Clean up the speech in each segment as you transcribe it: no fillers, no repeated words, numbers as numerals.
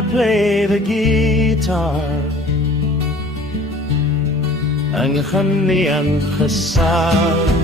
I play the guitar Ang honey ang kasal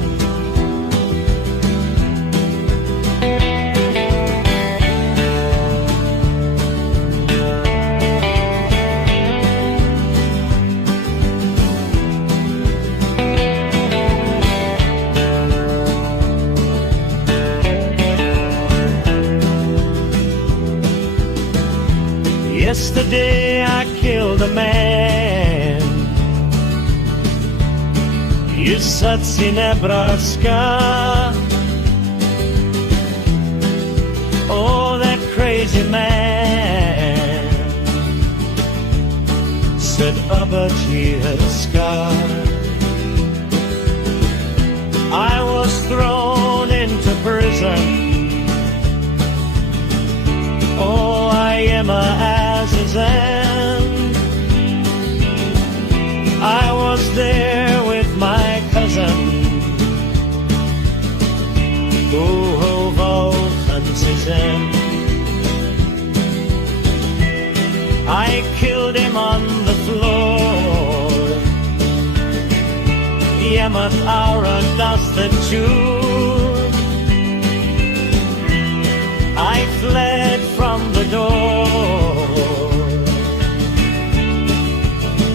Yesterday I killed a man You said Nebraska Oh, that crazy man Said Upper Chihaska I was thrown into prison Oh, I am a Azazan I was there with my cousin Uhovo Hansizan I killed him on the floor Yemat Aura dusted Jew I fled from the door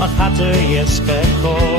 Achater Yespeko